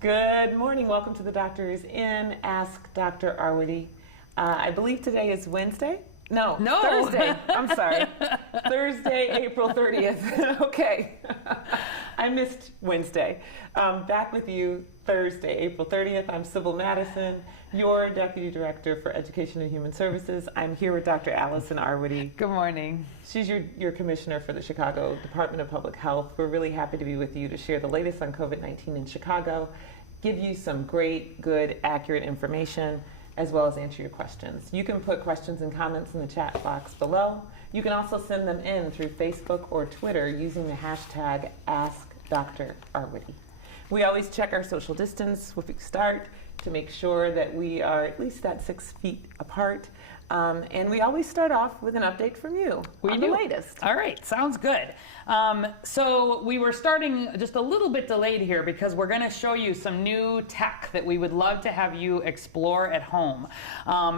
Good morning. Welcome to the Doctor is In. Ask Dr. Arwady. I believe today is Wednesday. No, Thursday. I'm sorry. Thursday, April 30th. Okay. I missed Wednesday. Back with you Thursday, April 30th. I'm Sybil Madison, your Deputy Director for Education and Human Services. I'm here with Dr. Allison Arwady. Good morning. She's your Commissioner for the Chicago Department of Public Health. We're really happy to be with you to share the latest on COVID-19 in Chicago, give you some great, good, accurate information, as well as answer your questions. You can put questions and comments in the chat box below. You can also send them in through Facebook or Twitter using the hashtag AskDrArwady. We always check our social distance if we start to make sure that we are at least at 6 feet apart. And we always start off with an update from you on the latest. All right, sounds good. So we were starting just a little bit delayed here because we're going to show you some new tech that we would love to have you explore at home.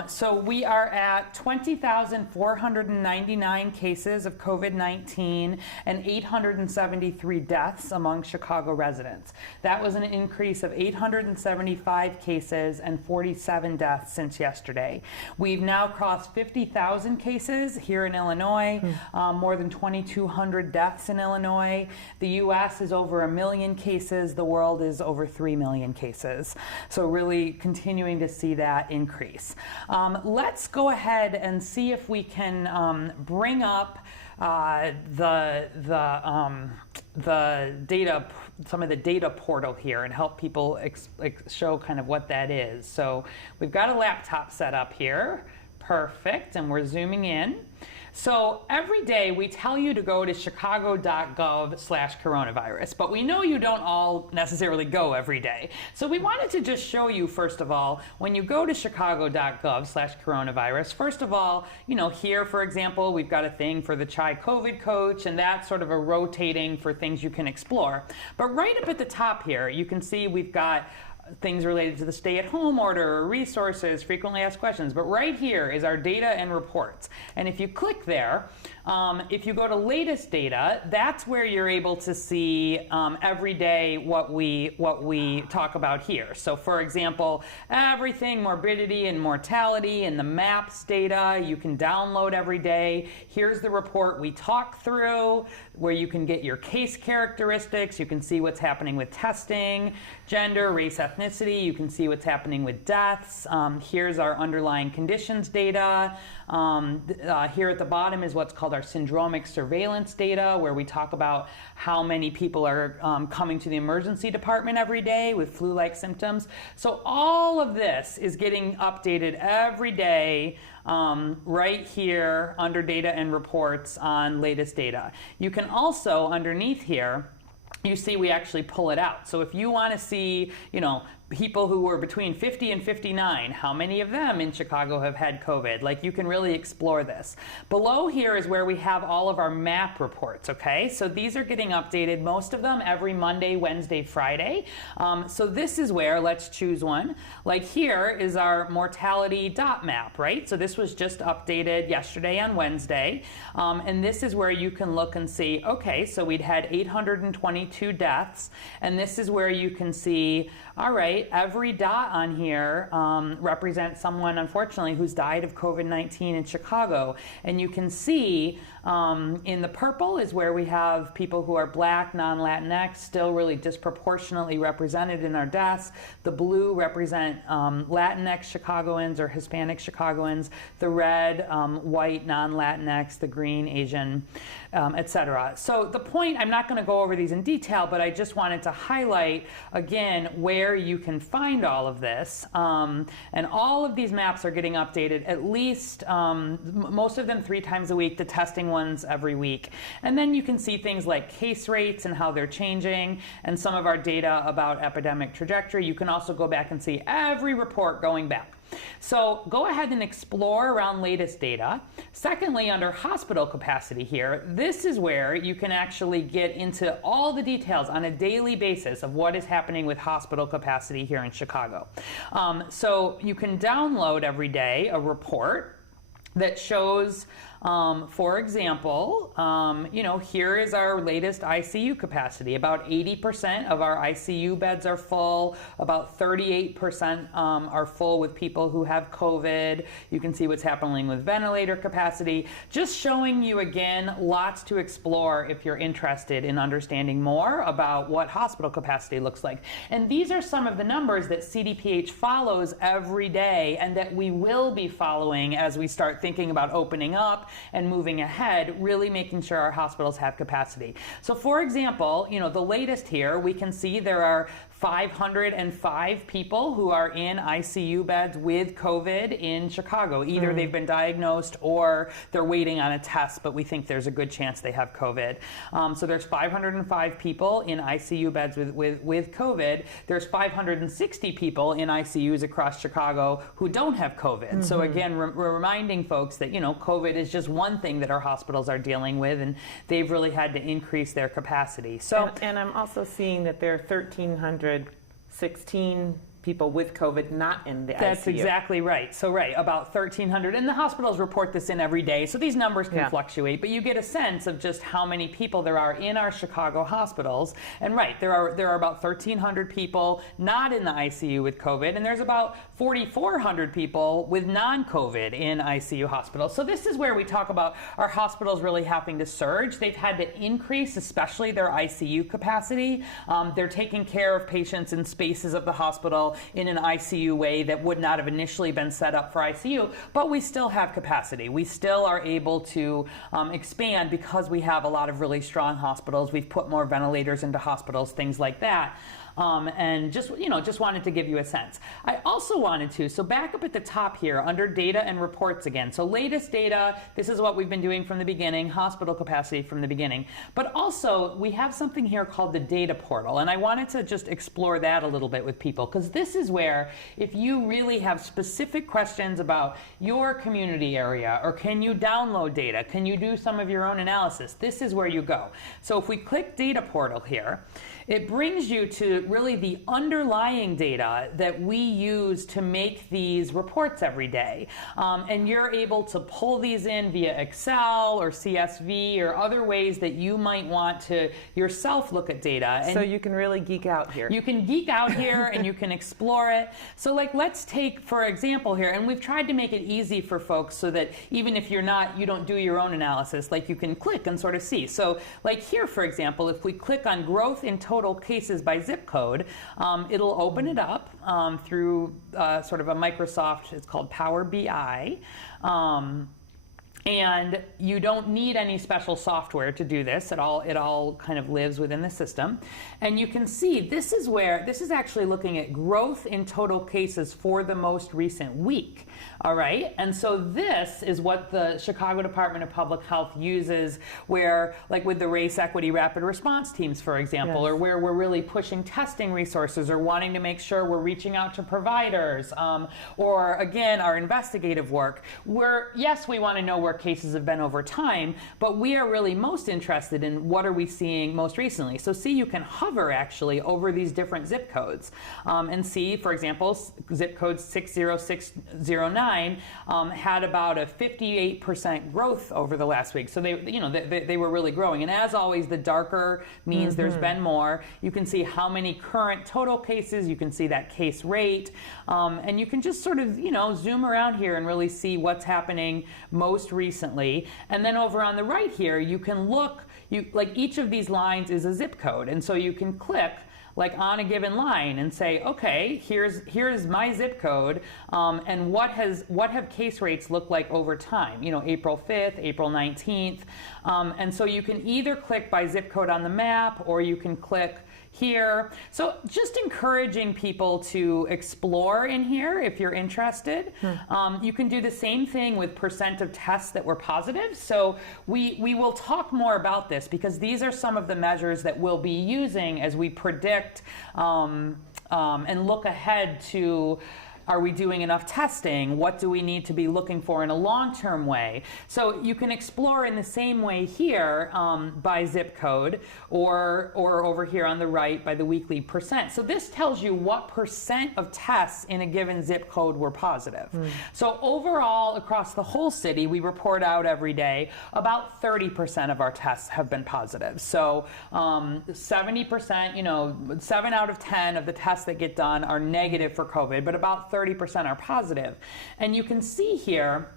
So we are at 20,499 cases of COVID-19 and 873 deaths among Chicago residents. That was an increase of 875 cases and 47 deaths since yesterday. We've now crossed 50,000 cases here in Illinois, more than 2,200 deaths in Illinois. The U.S. is over 1 million cases. The world is over 3 million cases. So really continuing to see that increase. Let's go ahead and see if we can bring up the data, some of the data portal here, and help people show kind of what that is. So we've got a laptop set up here. Perfect, and we're zooming in. So every day we tell you to go to chicago.gov/coronavirus, but we know you don't all necessarily go every day. So we wanted to just show you, first of all, when you go to chicago.gov/coronavirus, first of all, here, for example, we've got a thing for the Chai COVID coach, and that's sort of a rotating for things you can explore. But right up at the top here, you can see we've got things related to the stay-at-home order, resources, frequently asked questions. But right here is our data and reports. And if you click there, if you go to latest data, that's where you're able to see every day what we talk about here. So for example, everything morbidity and mortality and the MAPS data you can download every day. Here's the report we talk through, where you can get your case characteristics. You can see what's happening with testing, gender, race, ethnicity. You can see what's happening with deaths. Here's our underlying conditions data. Here at the bottom is what's called our syndromic surveillance data, where we talk about how many people are coming to the emergency department every day with flu-like symptoms. So all of this is getting updated every day right here under data and reports on latest data. You can also, underneath here, you see we actually pull it out. So if you want to see, people who were between 50 and 59, how many of them in Chicago have had COVID? Like, you can really explore this. Below here is where we have all of our MAP reports, okay? So these are getting updated, most of them every Monday, Wednesday, Friday. So this is where, let's choose one. Like here is our mortality .map, right? So this was just updated yesterday on Wednesday. And this is where you can look and see, okay, so we'd had 822 deaths. And this is where you can see, all right, every dot on here represents someone, unfortunately, who's died of COVID-19 in Chicago. And you can see in the purple is where we have people who are Black, non-Latinx, still really disproportionately represented in our deaths. The blue represent Latinx Chicagoans or Hispanic Chicagoans. The red, white, non-Latinx. The green, Asian, etc. So the point, I'm not going to go over these in detail, but I just wanted to highlight, again, where you can find all of this. And all of these maps are getting updated at least, most of them 3 times a week, the testing ones every week. And then you can see things like case rates and how they're changing, and some of our data about epidemic trajectory. You can also go back and see every report going back. So go ahead and explore around latest data. Secondly, under hospital capacity here, this is where you can actually get into all the details on a daily basis of what is happening with hospital capacity here in Chicago. So you can download every day a report that shows For example, here is our latest ICU capacity. About 80% of our ICU beds are full. About 38% are full with people who have COVID. You can see what's happening with ventilator capacity. Just showing you again, lots to explore if you're interested in understanding more about what hospital capacity looks like. And these are some of the numbers that CDPH follows every day and that we will be following as we start thinking about opening up and moving ahead, really making sure our hospitals have capacity. So for example, the latest here, we can see there are 505 people who are in ICU beds with COVID in Chicago. Either they've been diagnosed or they're waiting on a test, but we think there's a good chance they have COVID. So there's 505 people in ICU beds with COVID. There's 560 people in ICUs across Chicago who don't have COVID. So again, we're reminding folks that, COVID is just one thing that our hospitals are dealing with, and they've really had to increase their capacity. So, and I'm also seeing that there are 1,316 people with COVID not in the ICU. That's exactly right. So about 1,300. And the hospitals report this in every day, so these numbers can fluctuate, but you get a sense of just how many people there are in our Chicago hospitals. And there are about 1,300 people not in the ICU with COVID, and there's about 4,400 people with non-COVID in ICU hospitals. So this is where we talk about our hospitals really having to surge. They've had to increase, especially their ICU capacity. They're taking care of patients in spaces of the hospital in an ICU way that would not have initially been set up for ICU, but we still have capacity. We still are able to expand because we have a lot of really strong hospitals. We've put more ventilators into hospitals, things like that. And just wanted to give you a sense. I also wanted to, so back up at the top here under data and reports again. So latest data, this is what we've been doing from the beginning, hospital capacity from the beginning. But also we have something here called the data portal. And I wanted to just explore that a little bit with people, because this is where if you really have specific questions about your community area, or can you download data, can you do some of your own analysis, this is where you go. So if we click data portal here, it brings you to really the underlying data that we use to make these reports every day. And you're able to pull these in via Excel or CSV or other ways that you might want to yourself look at data. And so you can really geek out here. You can geek out here and you can explore it. So let's take, for example here, and we've tried to make it easy for folks so that even if you don't do your own analysis, you can click and sort of see. So here, for example, if we click on growth in total cases by zip code, it'll open it up through sort of a Microsoft, it's called Power BI. And you don't need any special software to do this. It all kind of lives within the system. And you can see this is actually looking at growth in total cases for the most recent week. All right. And so this is what the Chicago Department of Public Health uses, where with the race equity rapid response teams, for example, or where we're really pushing testing resources or wanting to make sure we're reaching out to providers, or again, our investigative work, where yes, we want to know where cases have been over time, but we are really most interested in what are we seeing most recently. So see, you can hover actually over these different zip codes and see, for example, zip code 60609 had about a 58% growth over the last week. So they were really growing. And as always, the darker means there's been more. You can see how many current total cases. You can see that case rate, and you can just sort of zoom around here and really see what's happening most recently. And then over on the right here, you can look. Each of these lines is a zip code, and so you can click on a given line and say, okay, here's my zip code, and what have case rates looked like over time? April 5th, April 19th, and so you can either click by zip code on the map, or you can click here. So just encouraging people to explore in here if you're interested. You can do the same thing with percent of tests that were positive. So we will talk more about this, because these are some of the measures that we'll be using as we predict and look ahead to Are we doing enough testing? What do we need to be looking for in a long-term way? So you can explore in the same way here by zip code, or over here on the right by the weekly percent. So this tells you what percent of tests in a given zip code were positive. So overall, across the whole city, we report out every day about 30% of our tests have been positive. So 70%, 7 out of 10 of the tests that get done are negative for COVID, but about 30% are positive. And you can see here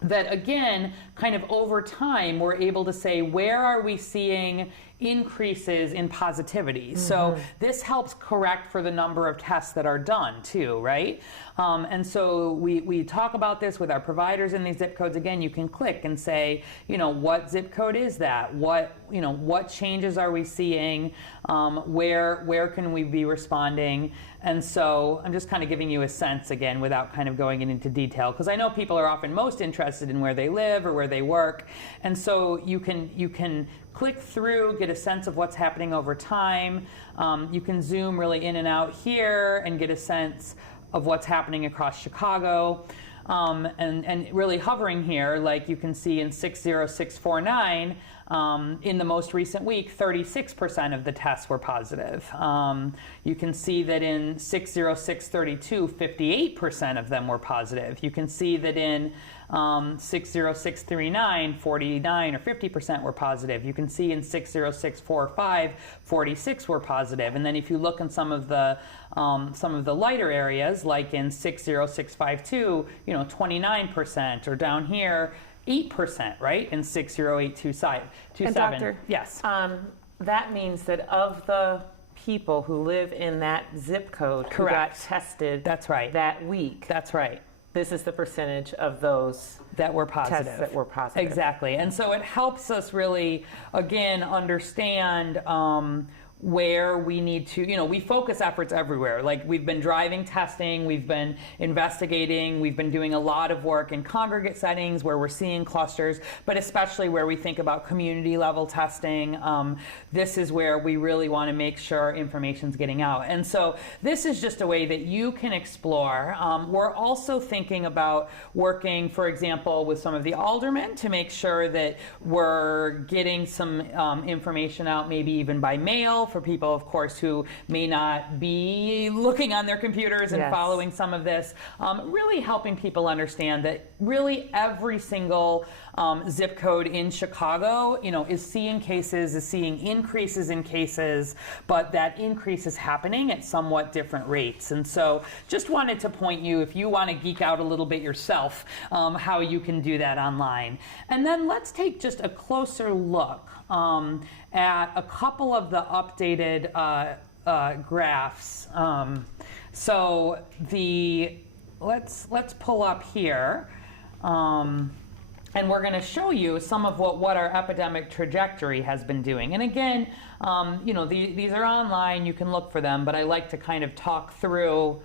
that, again, kind of over time, we're able to say, where are we seeing increases in positivity? So this helps correct for the number of tests that are done too, right? And so we talk about this with our providers in these zip codes. Again, you can click and say, what zip code is that? What changes are we seeing? Where can we be responding? And so I'm just kind of giving you a sense again without kind of going into detail, because I know people are often most interested in where they live or where they work. And so you can click through, get a sense of what's happening over time. You can zoom really in and out here and get a sense of what's happening across Chicago. And really hovering here, like you can see in 60649, in the most recent week, 36% of the tests were positive. You can see that in 60632, 58% of them were positive. You can see that in 60639, 49 or 50% were positive. You can see in 60645, 46 were positive. And then if you look in some of the lighter areas, like in 60652, 29%, or down here, 8%, right? In 60827. And Doctor, yes. That means that of the people who live in that zip code who got tested That's right. that week, That's right. this is the percentage of those that were positive. tests that were positive. Exactly. And so it helps us really, again, understand where we need to, we focus efforts everywhere. Like, we've been driving testing, we've been investigating, we've been doing a lot of work in congregate settings where we're seeing clusters, but especially where we think about community level testing. This is where we really want to make sure information's getting out. And so this is just a way that you can explore. We're also thinking about working, for example, with some of the aldermen to make sure that we're getting some information out, maybe even by mail, for people, of course, who may not be looking on their computers and following some of this, really helping people understand that really every single zip code in Chicago, is seeing cases, is seeing increases in cases, but that increase is happening at somewhat different rates. And so just wanted to point you, if you want to geek out a little bit yourself, how you can do that online. And then let's take just a closer look at a couple of the updated graphs. So let's pull up here, and we're going to show you some of what our epidemic trajectory has been doing. And again, these are online. You can look for them, but I like to kind of talk through.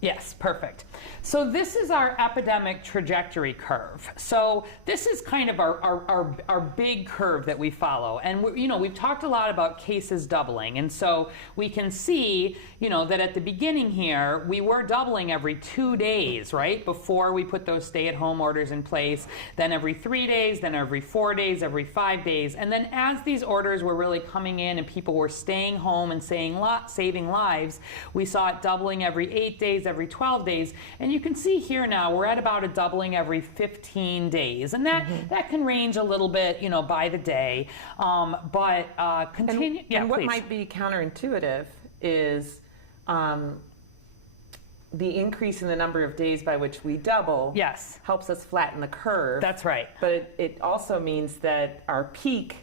Yes, perfect. So this is our epidemic trajectory curve. So this is kind of our big curve that we follow. And we've talked a lot about cases doubling. And so we can see, that at the beginning here, we were doubling every 2 days, right? Before we put those stay-at-home orders in place, then every 3 days, then every 4 days, every 5 days. And then as these orders were really coming in and people were staying home and saving lives, we saw it doubling every 8 days, every 12 days. And you can see here now we're at about a doubling every 15 days. And that can range a little bit, by the day. But continue. And what please. might be counterintuitive is the increase in the number of days by which we double helps us flatten the curve. That's right. But it also means that our peak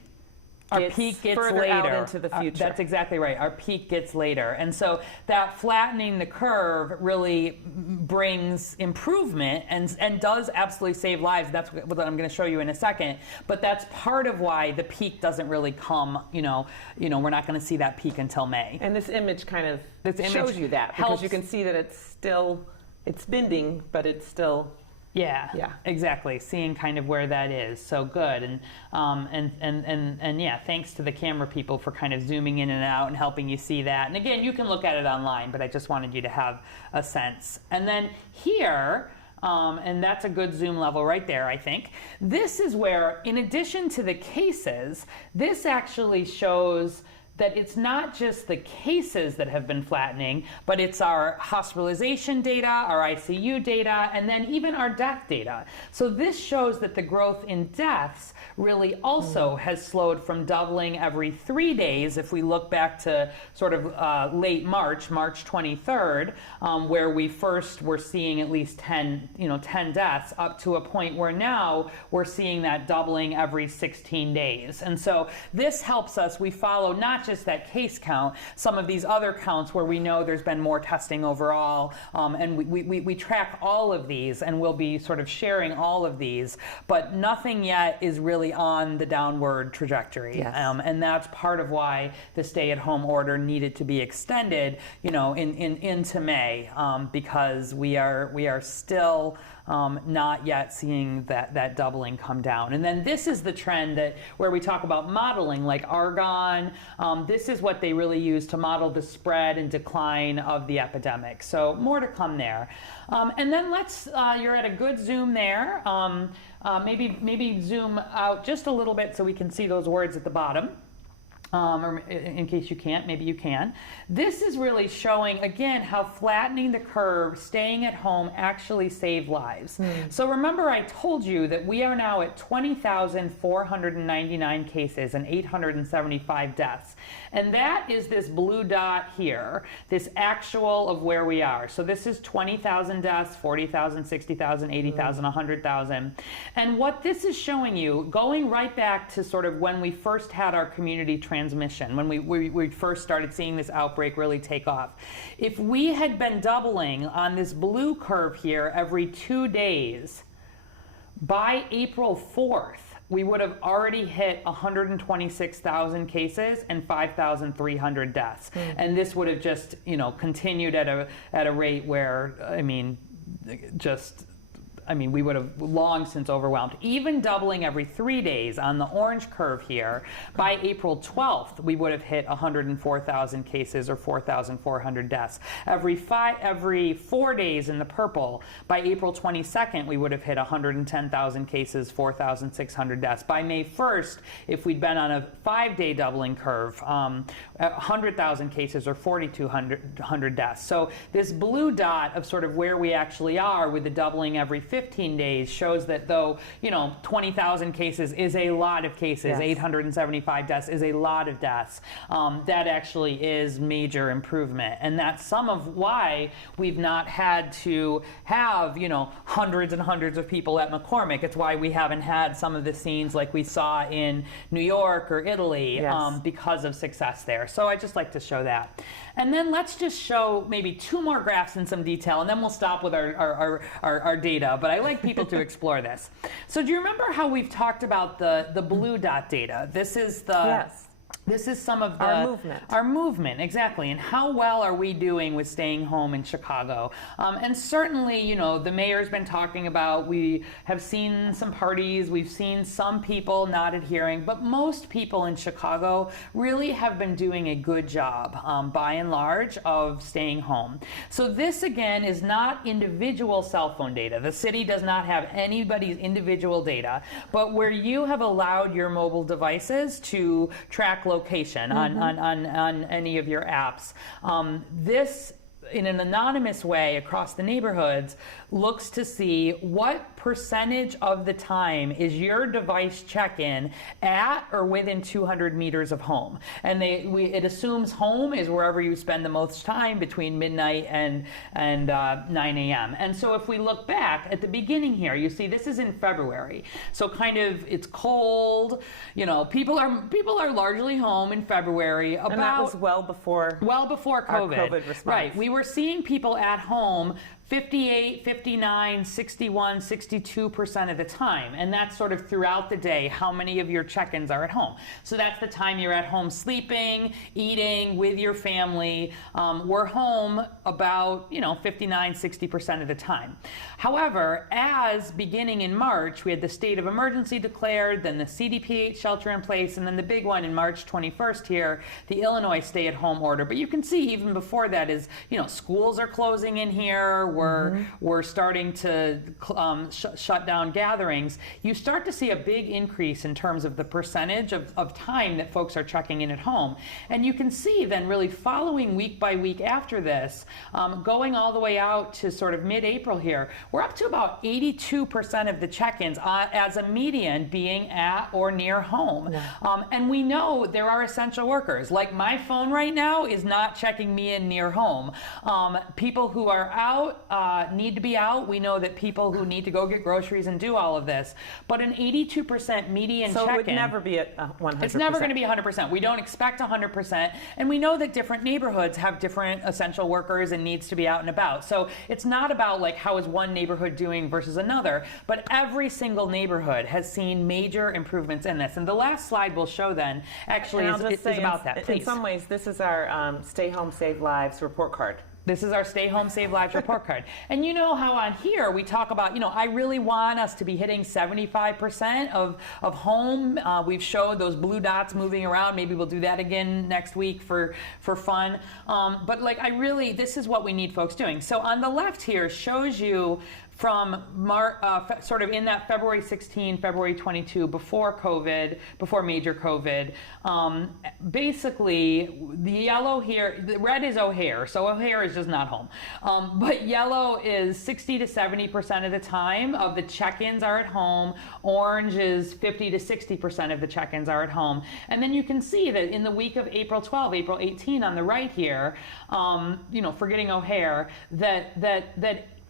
gets further later out into the future. That's exactly right. Our peak gets later. And so that flattening the curve really brings improvement and does absolutely save lives. That's what I'm going to show you in a second. But that's part of why the peak doesn't really come, we're not going to see that peak until May. And this image kind of shows you that, because you can see that it's bending, but it's still Yeah, exactly. Seeing kind of where that is, so good, and yeah, thanks to the camera people for kind of zooming in and out and helping you see that. And again, you can look at it online, but I just wanted you to have a sense. And then here, and that's a good zoom level right there, I think. This is where, in addition to the cases, this actually shows that it's not just the cases that have been flattening, but it's our hospitalization data, our ICU data, and then even our death data. So this shows that the growth in deaths really also has slowed from doubling every 3 days, if we look back to sort of late March 23rd, where we first were seeing at least 10 deaths, up to a point where now we're seeing that doubling every 16 days. And so this helps us, we follow not just that case count, some of these other counts where we know there's been more testing overall, and we track all of these, and we'll be sort of sharing all of these, but nothing yet is really on the downward trajectory. Yes. And that's part of why the stay-at-home order needed to be extended, into May, because we are still not yet seeing that doubling come down. And then this is the trend where we talk about modeling, like Argonne. This is what they really use to model the spread and decline of the epidemic. So more to come there. And then you're at a good zoom there. Maybe zoom out just a little bit so we can see those words at the bottom. Or in case you can't, maybe you can. This is really showing, again, how flattening the curve, staying at home, actually save lives. So remember, I told you that we are now at 20,499 cases and 875 deaths. And that is this blue dot here, this actual of where we are. So this is 20,000 deaths, 40,000, 60,000, 80,000, 100,000. And what this is showing you, going right back to sort of when we first had our community transmission, when we first started seeing this outbreak really take off. If we had been doubling on this blue curve here every 2 days, by April 4th, we would have already hit 126,000 cases and 5,300 deaths. And this would have just, continued at a rate where, we would have long since overwhelmed. Even doubling every 3 days on the orange curve here, by April 12th, we would have hit 104,000 cases or 4,400 deaths. Every 4 days in the purple, by April 22nd, we would have hit 110,000 cases, 4,600 deaths. By May 1st, if we'd been on a 5-day doubling curve, 100,000 cases or 4,200 deaths. So this blue dot of sort of where we actually are with the doubling every 15 days shows that though, 20,000 cases is a lot of cases, yes. 875 deaths is a lot of deaths. That actually is major improvement. And that's some of why we've not had to have, hundreds and hundreds of people at McCormick. It's why we haven't had some of the scenes like we saw in New York or Italy, yes. Because of success there. So I just like to show that. And then let's just show maybe 2 more graphs in some detail, and then we'll stop with our data. But I like people to explore this. So do you remember how we've talked about the blue dot data? This is the... Yes. This is some of our movement, exactly, and how well are we doing with staying home in Chicago? And certainly, the mayor's been talking about, we have seen some parties, we've seen some people not adhering, but most people in Chicago really have been doing a good job, by and large, of staying home. So this, again, is not individual cell phone data. The city does not have anybody's individual data, but where you have allowed your mobile devices to track location on any of your apps. This, in an anonymous way across the neighborhoods, looks to see what percentage of the time is your device check-in at or within 200 meters of home. And it assumes home is wherever you spend the most time between midnight and 9 a.m. And so if we look back at the beginning here, you see this is in February. So kind of it's cold, people are largely home in February. And that was well before COVID. Our COVID response. Right. We were seeing people at home 58, 59, 61, 62% of the time. And that's sort of throughout the day, how many of your check-ins are at home. So that's the time you're at home sleeping, eating with your family. We're home about, 59, 60% of the time. However, as beginning in March, we had the state of emergency declared, then the CDPH shelter in place, and then the big one in March 21st here, the Illinois stay-at-home order. But you can see even before that is, schools are closing in here. We're starting to shut down gatherings. You start to see a big increase in terms of the percentage of time that folks are checking in at home. And you can see then really following week by week after this, going all the way out to sort of mid-April here, we're up to about 82% of the check-ins as a median being at or near home. Yeah. And we know there are essential workers. Like my phone right now is not checking me in near home. People who are out need to be out. We know that people who need to go get groceries and do all of this. But an 82% median check-in. So it would never be at 100%. It's never going to be 100%. We don't expect 100%. And we know that different neighborhoods have different essential workers and needs to be out and about. So it's not about like how is one neighborhood doing versus another, but every single neighborhood has seen major improvements in this. And the last slide we'll show then actually is about that. Please. In some ways, this is our Stay Home Save Lives report card. This is our Stay Home Save Lives report card. And you know how on here we talk about, I really want us to be hitting 75% of home. We've showed those blue dots moving around. Maybe we'll do that again next week for fun. But this is what we need folks doing. So on the left here shows you from sort of in that February 16, February 22, before COVID, before major COVID, basically the yellow here, the red is O'Hare, so O'Hare is just not home. But yellow is 60 to 70% of the time of the check-ins are at home. Orange is 50 to 60% of the check-ins are at home. And then you can see that in the week of April 12, April 18 on the right here, forgetting O'Hare,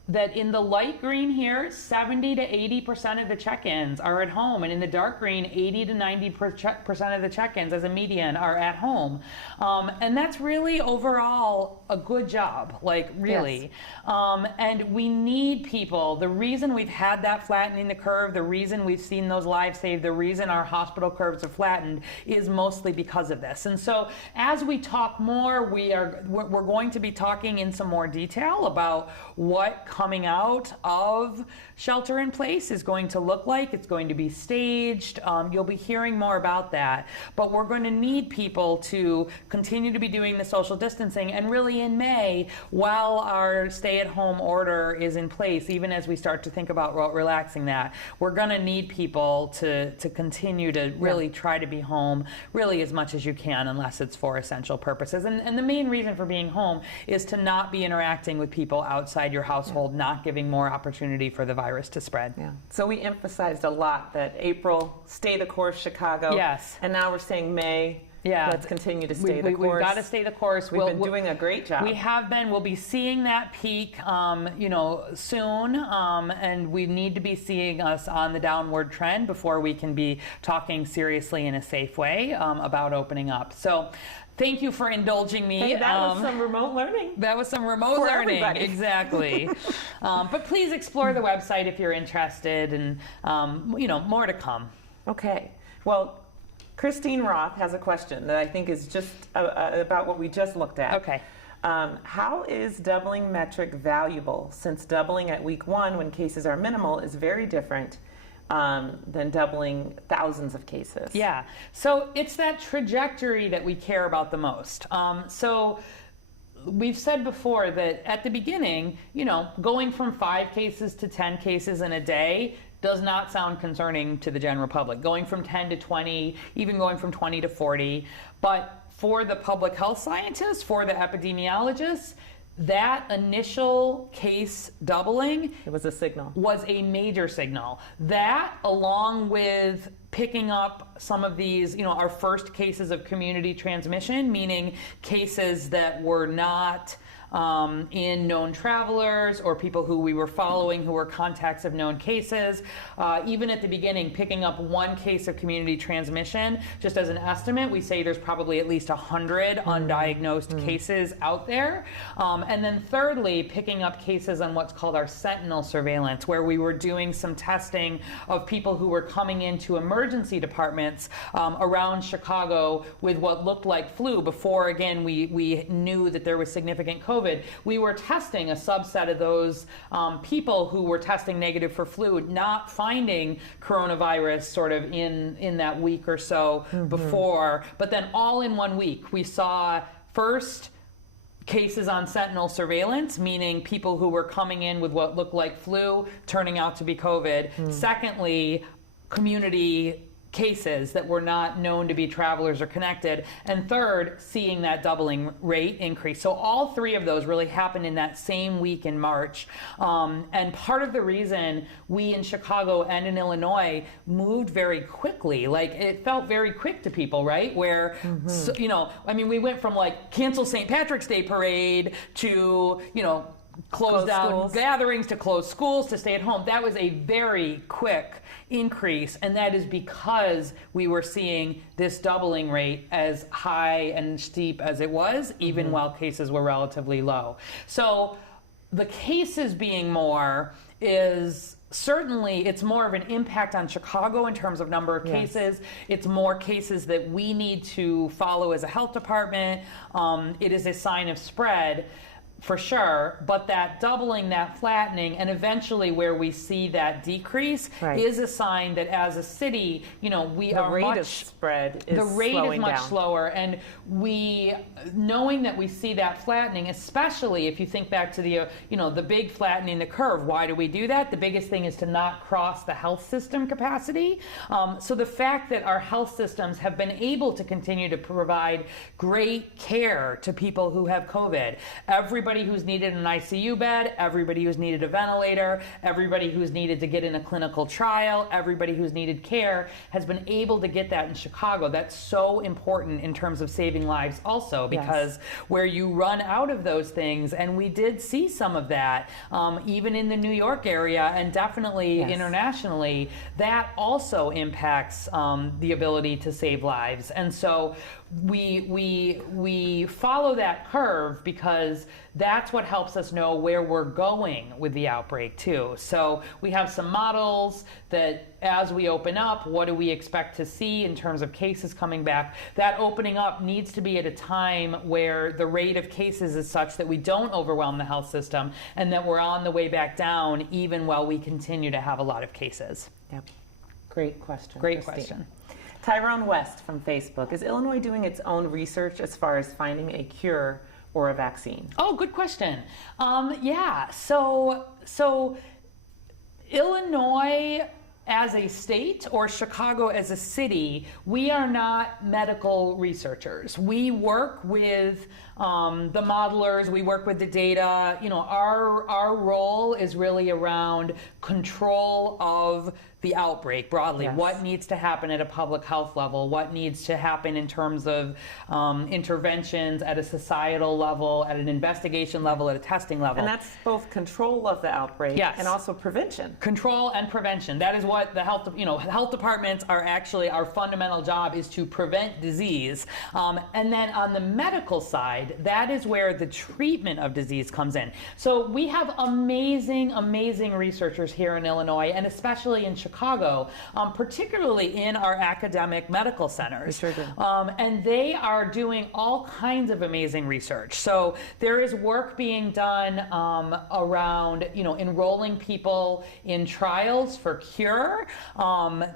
that in the light green here, 70 to 80% of the check-ins are at home, and in the dark green, 80 to 90% of the check-ins as a median are at home. And that's really overall a good job, really. Yes. And we need people. The reason we've had that flattening the curve, the reason we've seen those lives saved, the reason our hospital curves have flattened is mostly because of this. And so as we talk more, we're going to be talking in some more detail about what coming out of shelter in place is going to look like. It's going to be staged. You'll be hearing more about that. But we're going to need people to continue to be doing the social distancing. And really in May, while our stay-at-home order is in place, even as we start to think about relaxing that, we're going to need people to continue to really try to be home really as much as you can, unless it's for essential purposes. And the main reason for being home is to not be interacting with people outside your household, not giving more opportunity for the virus to spread. Yeah. So we emphasized a lot that April, stay the course, Chicago. Yes. And now we're saying May. Yeah, let's continue to stay the course. We've got to stay the course. We've been doing a great job. We have been. We'll be seeing that peak, soon, and we need to be seeing us on the downward trend before we can be talking seriously in a safe way about opening up. So. Thank you for indulging me. Hey, that was some remote learning. That was some remote learning. Everybody. Exactly. But please explore the website if you're interested, and more to come. Okay. Well, Christine Roth has a question that I think is just about what we just looked at. Okay. How is doubling metric valuable, since doubling at week 1 when cases are minimal is very different than doubling thousands of cases? Yeah, so it's that trajectory that we care about the most. So we've said before that at the beginning, going from 5 cases to 10 cases in a day does not sound concerning to the general public. Going from 10 to 20, even going from 20 to 40. But for the public health scientists, for the epidemiologists, that initial case doubling, it was a signal. Was a major signal. That, along with picking up some of these, our first cases of community transmission, meaning cases that were not in known travelers or people who we were following who were contacts of known cases. Even at the beginning, picking up one case of community transmission, just as an estimate, we say there's probably at least 100 undiagnosed cases out there. And then thirdly, picking up cases on what's called our sentinel surveillance, where we were doing some testing of people who were coming into emergency departments around Chicago with what looked like flu. Before, again, we knew that there was significant COVID. We were testing a subset of those people who were testing negative for flu, not finding coronavirus sort of in that week or so before. But then all in 1 week, we saw first cases on sentinel surveillance, meaning people who were coming in with what looked like flu turning out to be COVID. Secondly, community cases that were not known to be travelers or connected. And third, seeing that doubling rate increase. So all three of those really happened in that same week in March. And part of the reason we in Chicago and in Illinois moved very quickly, like it felt very quick to people, right? Where, so, you know, I mean, we went from like cancel St. Patrick's Day parade to, you know, close down schools, gatherings, to close schools, to stay at home. That was a very quick increase, and that is because we were seeing this doubling rate as high and steep as it was, even while cases were relatively low. So the cases being more is certainly, it's more of an impact on Chicago in terms of number of cases. It's more cases that we need to follow as a health department. It is a sign of spread, for sure, but that doubling, that flattening, and eventually where we see that decrease is a sign that as a city, you know, we are much, of spread is the rate is much down. Slower, and we, knowing that we see that flattening, especially if you think back to the, you know, the big flattening the curve. Why do we do that? The biggest thing is to not cross the health system capacity. So the fact that our health systems have been able to continue to provide great care to people who have COVID, everybody who's needed an ICU bed, everybody who's needed a ventilator, everybody who's needed to get in a clinical trial, everybody who's needed care has been able to get that in Chicago. That's so important in terms of saving lives also, because where you run out of those things, and we did see some of that even in the New York area and definitely internationally, that also impacts the ability to save lives. And so we follow that curve because that's what helps us know where we're going with the outbreak too. So we have some models that as we open up, what do we expect to see in terms of cases coming back? That opening up needs to be at a time where the rate of cases is such that we don't overwhelm the health system and that we're on the way back down even while we continue to have a lot of cases. Yep. Great question. Great Christine. question. Tyrone West from Facebook. Is Illinois doing its own research as far as finding a cure or a vaccine? Oh, good question. So Illinois as a state or Chicago as a city, we are not medical researchers. We work with the modelers, we work with the data. You know, our role is really around control of the outbreak broadly. What needs to happen at a public health level? What needs to happen in terms of interventions at a societal level, at an investigation level, at a testing level? And that's both control of the outbreak and also prevention. Control and prevention. That is what the health departments are actually, our fundamental job is to prevent disease. And then on the medical side, that is where the treatment of disease comes in. So we have amazing, amazing researchers here in Illinois, and especially in Chicago, particularly in our academic medical centers. Sure do. And they are doing all kinds of amazing research. So there is work being done around, enrolling people in trials for cure.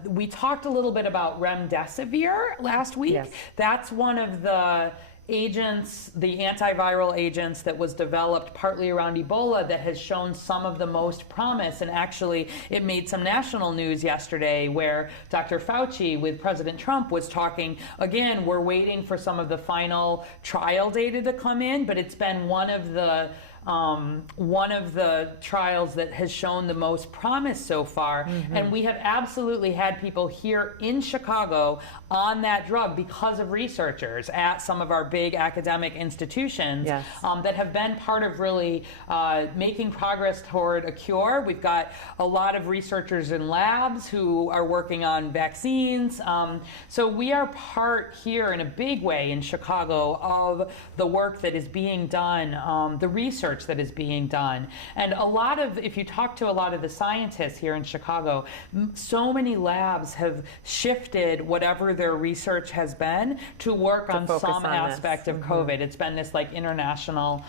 We talked a little bit about remdesivir last week. Yes. That's one of the agents, the antiviral agents that was developed partly around Ebola that has shown some of the most promise. And actually, it made some national news yesterday where Dr. Fauci with President Trump was talking, again, we're waiting for some of the final trial data to come in, but it's been one of the one of the trials that has shown the most promise so far. And we have absolutely had people here in Chicago on that drug because of researchers at some of our big academic institutions that have been part of really making progress toward a cure. We've got a lot of researchers in labs who are working on vaccines. So we are part here in a big way in Chicago of the work that is being done, the research that is being done. And a lot of, if you talk to a lot of the scientists here in Chicago, so many labs have shifted whatever their research has been to work on some aspect of COVID. It's been this like international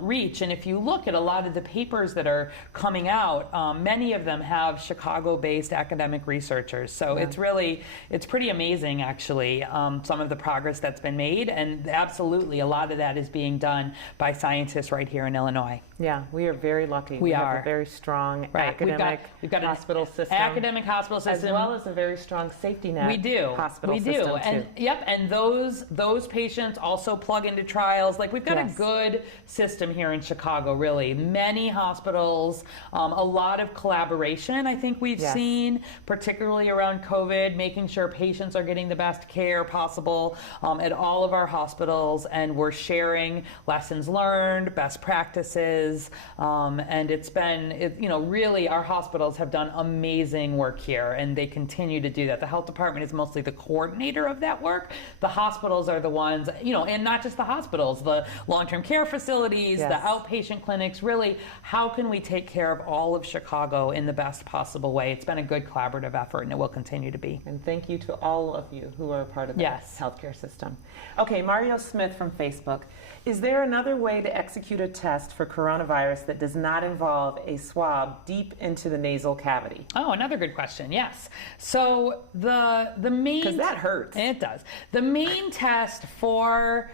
reach. And if you look at a lot of the papers that are coming out, many of them have Chicago-based academic researchers. So it's really, it's pretty amazing actually, some of the progress that's been made. And absolutely a lot of that is being done by scientists right here in Illinois. Yeah, we are very lucky. We have a very strong academic hospital system. Academic hospital system. As well as a very strong safety net. We do. Hospital system too. And and those patients also plug into trials. Like we've got a good system here in Chicago, really. Many hospitals, a lot of collaboration I think we've seen, particularly around COVID, making sure patients are getting the best care possible at all of our hospitals, and we're sharing lessons learned, best practices, and it's been, really our hospitals have done amazing work here, and they continue to do that. The health department is mostly the coordinator of that work. The hospitals are the ones, and not just the hospitals, the long-term care facilities, the outpatient clinics, really, how can we take care of all of Chicago in the best possible way? It's been a good collaborative effort, and it will continue to be. And thank you to all of you who are a part of the healthcare system. Okay, Mario Smith from Facebook. Is there another way to execute a test for coronavirus that does not involve a swab deep into the nasal cavity? Oh, another good question. Yes. So the main, because that hurts. It does. The main test for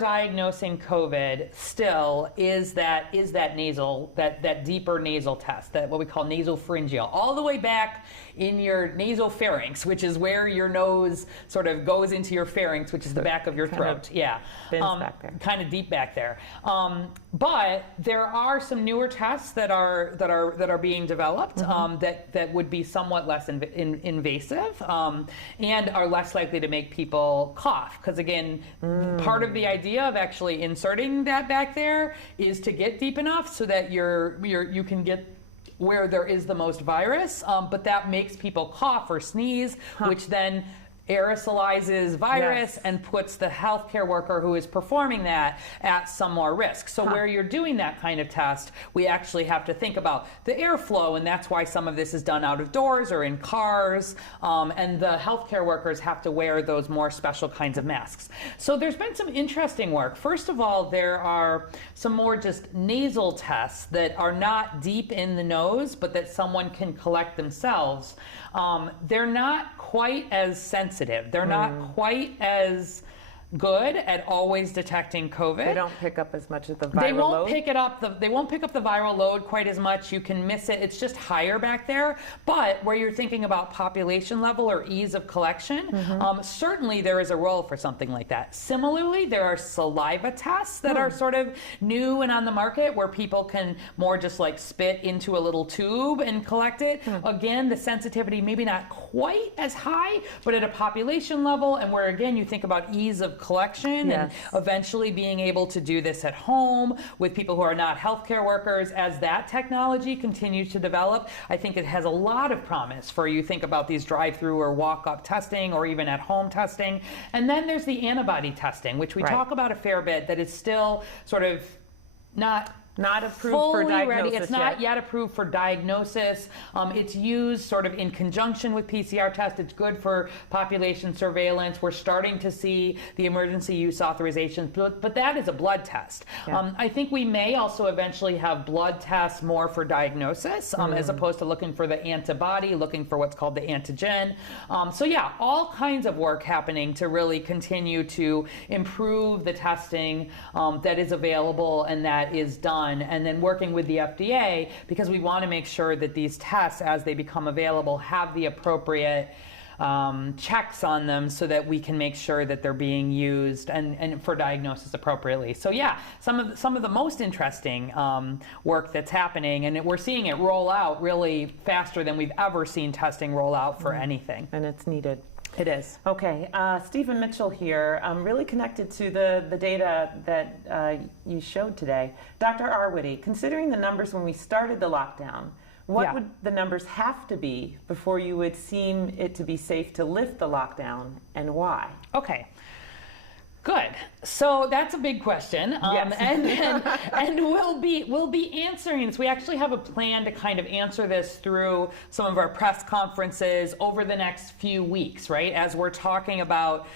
diagnosing COVID still is that nasal, that deeper nasal test, that what we call nasopharyngeal, all the way back in your nasopharynx, which is where your nose sort of goes into your pharynx, which is the back of your throat. Back there. Kind of deep back there. But there are some newer tests that are being developed that would be somewhat less invasive and are less likely to make people cough. Because again, part of the idea of actually inserting that back there is to get deep enough so that you can get where there is the most virus, but that makes people cough or sneeze, which then aerosolizes virus and puts the healthcare worker who is performing that at some more risk. So where you're doing that kind of test, we actually have to think about the airflow, and that's why some of this is done out of doors or in cars, and the healthcare workers have to wear those more special kinds of masks. So there's been some interesting work. First of all, there are some more just nasal tests that are not deep in the nose, but that someone can collect themselves. They're not quite as sensitive. They're not quite as good at always detecting COVID. They don't pick up as much of the viral they won't load. They won't pick up the viral load quite as much. You can miss it. It's just higher back there. But where you're thinking about population level or ease of collection, certainly there is a role for something like that. Similarly, there are saliva tests that are sort of new and on the market where people can more just like spit into a little tube and collect it. Again, the sensitivity maybe not quite as high, but at a population level, and where again you think about ease of collection and eventually being able to do this at home with people who are not healthcare workers. As that technology continues to develop, I think it has a lot of promise for you think about these drive-through or walk-up testing or even at home testing. And then there's the antibody testing, which we talk about a fair bit, that is still sort of not approved for diagnosis It's not yet approved for diagnosis. It's used sort of in conjunction with PCR tests. It's good for population surveillance. We're starting to see the emergency use authorizations, but that is a blood test. I think we may also eventually have blood tests more for diagnosis as opposed to looking for the antibody, looking for what's called the antigen. So yeah, all kinds of work happening to really continue to improve the testing that is available and that is done. And then working with the FDA, because we want to make sure that these tests, as they become available, have the appropriate checks on them so that we can make sure that they're being used and for diagnosis appropriately. So yeah, some of the most interesting work that's happening, and we're seeing it roll out really faster than we've ever seen testing roll out for anything. And it's needed. It is. Okay, Stephen Mitchell here, really connected to the data that you showed today. Dr. Arwitty, considering the numbers when we started the lockdown, what would the numbers have to be before you would seem it to be safe to lift the lockdown, and why? Okay. Good. So that's a big question, Yes. and we'll be answering this. We actually have a plan to kind of answer this through some of our press conferences over the next few weeks, right? As we're talking about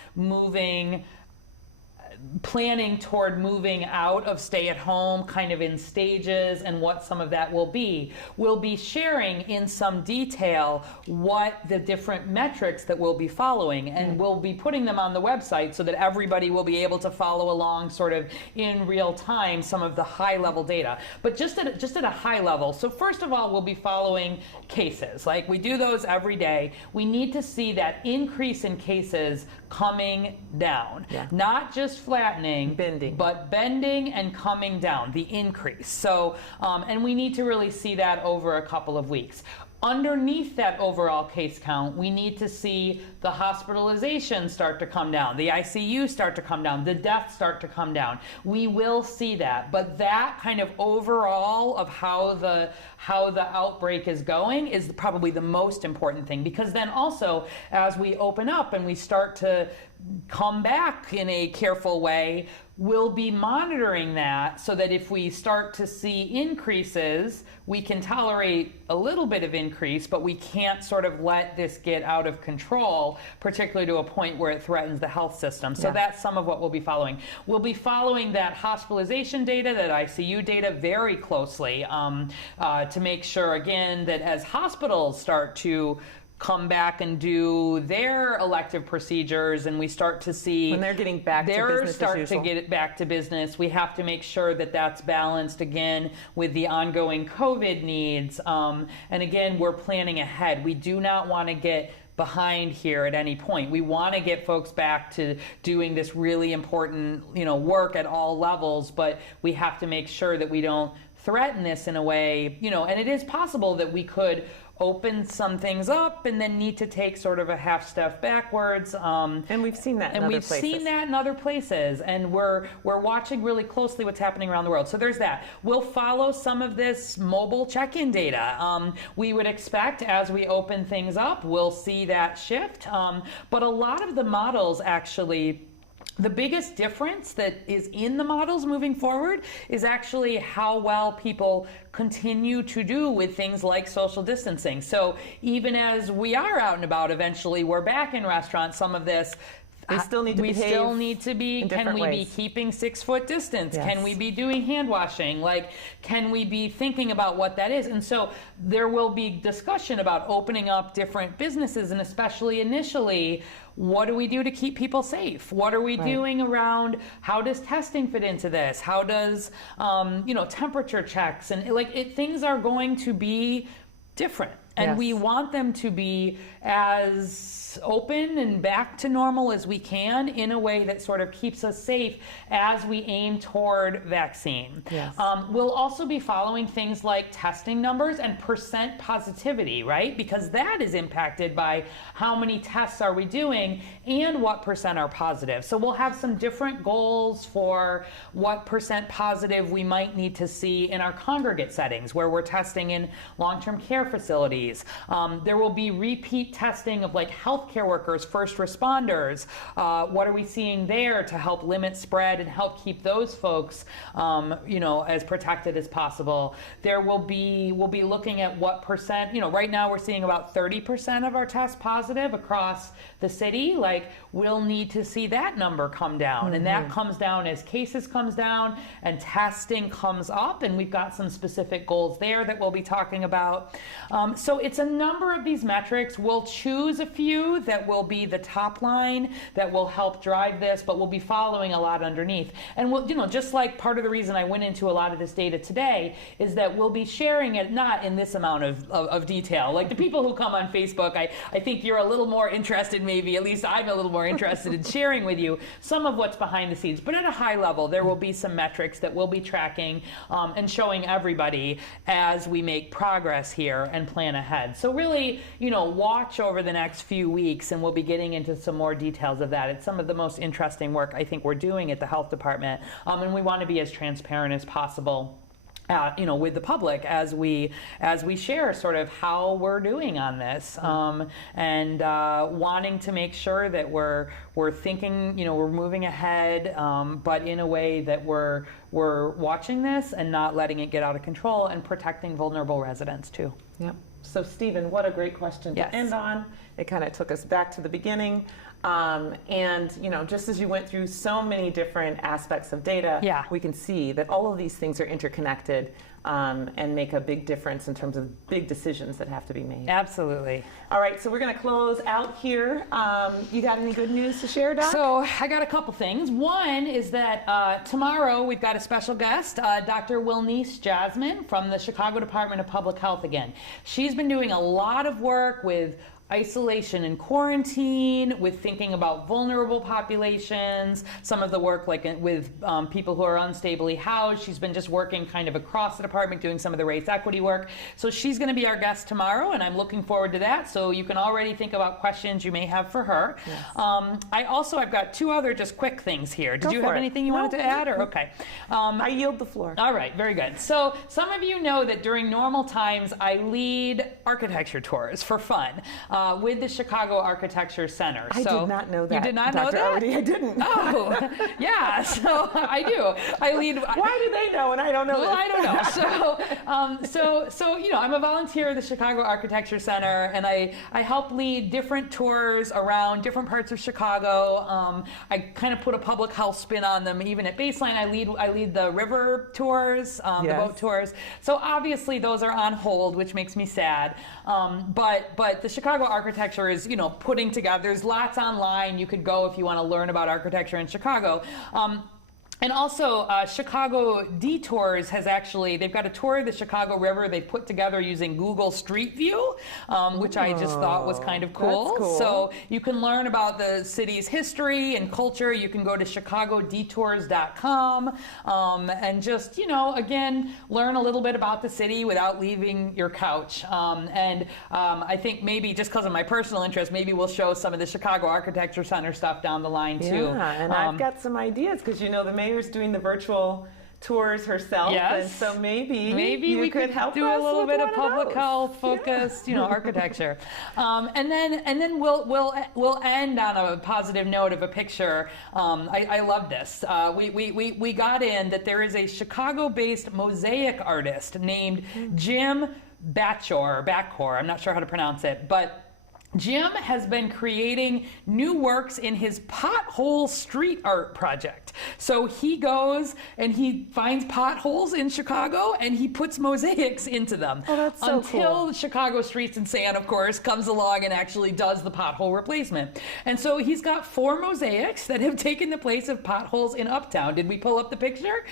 planning toward moving out of stay-at-home kind of in stages and what some of that will be. We'll be sharing in some detail what the different metrics that we'll be following, and we'll be putting them on the website so that everybody will be able to follow along sort of in real time some of the high-level data. But just at a high level, so first of all, we'll be following cases. Like we do those every day. We need to see that increase in cases coming down, not just flattening, but bending and coming down, the increase. So, and we need to really see that over a couple of weeks. Underneath that overall case count, we need to see the hospitalization start to come down, the ICU start to come down, the deaths start to come down. We will see that, but that kind of overall of how the outbreak is going is probably the most important thing, because then also as we open up and we start to come back in a careful way, we'll be monitoring that so that if we start to see increases, we can tolerate a little bit of increase, but we can't sort of let this get out of control, particularly to a point where it threatens the health system. So that's some of what we'll be following. We'll be following that hospitalization data, that ICU data very closely to make sure, again, that as hospitals start to come back and do their elective procedures and we start to see when they're getting back to business start as usual. to get it back to business, we have to make sure that that's balanced again with the ongoing COVID needs. And again, we're planning ahead. We do not want to get behind here at any point. We want to get folks back to doing this really important, work at all levels, but we have to make sure that we don't threaten this in a way, and it is possible that we could open some things up and then need to take sort of a half step backwards. And we've seen that in other places. Seen that in other places, and we're watching really closely what's happening around the world. So there's that. We'll follow some of this mobile check-in data. We would expect as we open things up, we'll see that shift. But a lot of the models actually, the biggest difference that is in the models moving forward is actually how well people continue to do with things like social distancing. So even as we are out and about, eventually we're back in restaurants, some of this, we still need to behave still need to be, in can different we ways. be keeping 6 foot distance? Yes. Can we be doing hand washing? Can we be thinking about what that is? And so there will be discussion about opening up different businesses, and especially initially, what do we do to keep people safe? What are we doing around, how does testing fit into this? How does, temperature checks, and things are going to be different. And we want them to be as open and back to normal as we can in a way that sort of keeps us safe as we aim toward vaccine. Yes. We'll also be following things like testing numbers and percent positivity, right? Because that is impacted by how many tests are we doing and what percent are positive. So we'll have some different goals for what percent positive we might need to see in our congregate settings where we're testing in long-term care facilities. There will be repeat testing of healthcare workers, first responders. What are we seeing there to help limit spread and help keep those folks, as protected as possible? We'll be looking at what percent. Right now we're seeing about 30% of our tests positive across the city. We'll need to see that number come down, and that comes down as cases comes down and testing comes up. And we've got some specific goals there that we'll be talking about. So it's a number of these metrics. We'll choose a few that will be the top line that will help drive this, but we'll be following a lot underneath. And we'll, just like part of the reason I went into a lot of this data today is that we'll be sharing it not in this amount of detail. Like the people who come on Facebook, I think you're a little more interested, maybe, at least I'm a little more interested in sharing with you some of what's behind the scenes. But at a high level, there will be some metrics that we'll be tracking and showing everybody as we make progress here and plan ahead. So really, watch over the next few weeks, and we'll be getting into some more details of that. It's some of the most interesting work I think we're doing at the health department, and we want to be as transparent as possible with the public as we share sort of how we're doing on this, and wanting to make sure that we're thinking, we're moving ahead, but in a way that we're watching this and not letting it get out of control, and protecting vulnerable residents too. Yep. So Stephen, what a great question to end on. It kind of took us back to the beginning. And just as you went through so many different aspects of data, we can see that all of these things are interconnected and make a big difference in terms of big decisions that have to be made. Absolutely. All right, so we're going to close out here. You got any good news to share, Doc? So I got a couple things. One is that tomorrow we've got a special guest, Dr. Wilnice Jasmine from the Chicago Department of Public Health again. She's been doing a lot of work with isolation and quarantine, with thinking about vulnerable populations, some of the work like with people who are unstably housed. She's been just working kind of across the department doing some of the race equity work. So she's going to be our guest tomorrow, and I'm looking forward to that. So you can already think about questions you may have for her. Yes. I've got two other just quick things here. Did you have anything you wanted to add? Or okay. I yield the floor. All right, very good. So some of you know that during normal times I lead architecture tours for fun. With the Chicago Architecture Center. I did not know that. You did not know that? I didn't. Oh, yeah. So I do. I lead. Why do they know and I don't know? Well, I don't know. So I'm a volunteer at the Chicago Architecture Center, and I help lead different tours around different parts of Chicago. I kind of put a public health spin on them. Even at Baseline, I lead the river tours, the boat tours. So obviously those are on hold, which makes me sad. But the Chicago Architecture is, putting together, there's lots online. You could go if you want to learn about architecture in Chicago. And also, Chicago Detours they've got a tour of the Chicago River they've put together using Google Street View, which I just thought was kind of cool. That's cool. So you can learn about the city's history and culture. You can go to chicagodetours.com and just, again, learn a little bit about the city without leaving your couch. I think maybe just because of my personal interest, maybe we'll show some of the Chicago Architecture Center stuff down the line too. Yeah, and I've got some ideas because, the mayor's doing the virtual tours herself. Yes. And so maybe we could help do us a little with bit one of public health focused, architecture. And then we'll end on a positive note of a picture. I love this. We got in that there is a Chicago-based mosaic artist named Jim Bachor. I'm not sure how to pronounce it, but Jim has been creating new works in his Pothole Street Art project. So he goes and he finds potholes in Chicago and he puts mosaics into them. Oh, that's so until cool. Chicago Streets and Sand, of course, comes along and actually does the pothole replacement. And so he's got 4 mosaics that have taken the place of potholes in Uptown. Did we pull up the picture?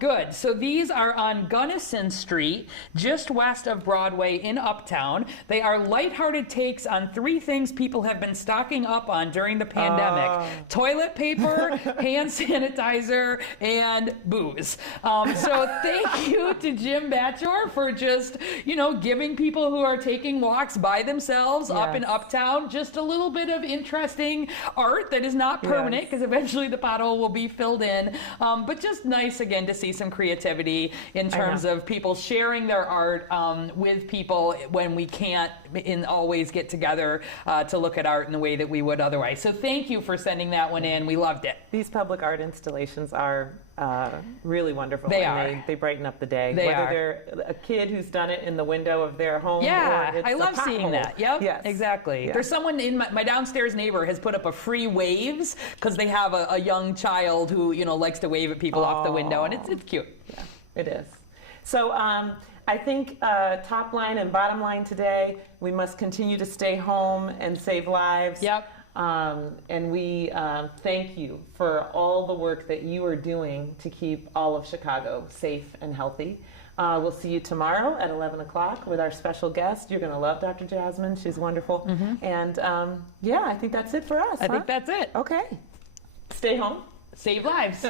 Good. So these are on Gunnison Street, just west of Broadway in Uptown. They are lighthearted takes on 3 things people have been stocking up on during the pandemic: toilet paper, hand sanitizer, and booze. So thank you to Jim Bachor for just, giving people who are taking walks by themselves up in Uptown just a little bit of interesting art that is not permanent, because eventually the pothole will be filled in. But just nice again to see some creativity in terms of people sharing their art with people when we can't always get together to look at art in the way that we would otherwise. So thank you for sending that one in. We loved it. These public art installations are really wonderful. They brighten up the day. Whether they're a kid who's done it in the window of their home. Yeah, or it's I love seeing that. Yep, yes. Exactly. Yeah. There's someone in my downstairs neighbor has put up a free waves because they have a young child who likes to wave at people off the window, and it's cute. Yeah, it is. So I think top line and bottom line today, we must continue to stay home and save lives. Yep. And we thank you for all the work that you are doing to keep all of Chicago safe and healthy. We'll see you tomorrow at 11 o'clock with our special guest. You're going to love Dr. Jasmine. She's wonderful. And yeah, I think that's it for us. I think that's it. Okay. Stay home. Save lives.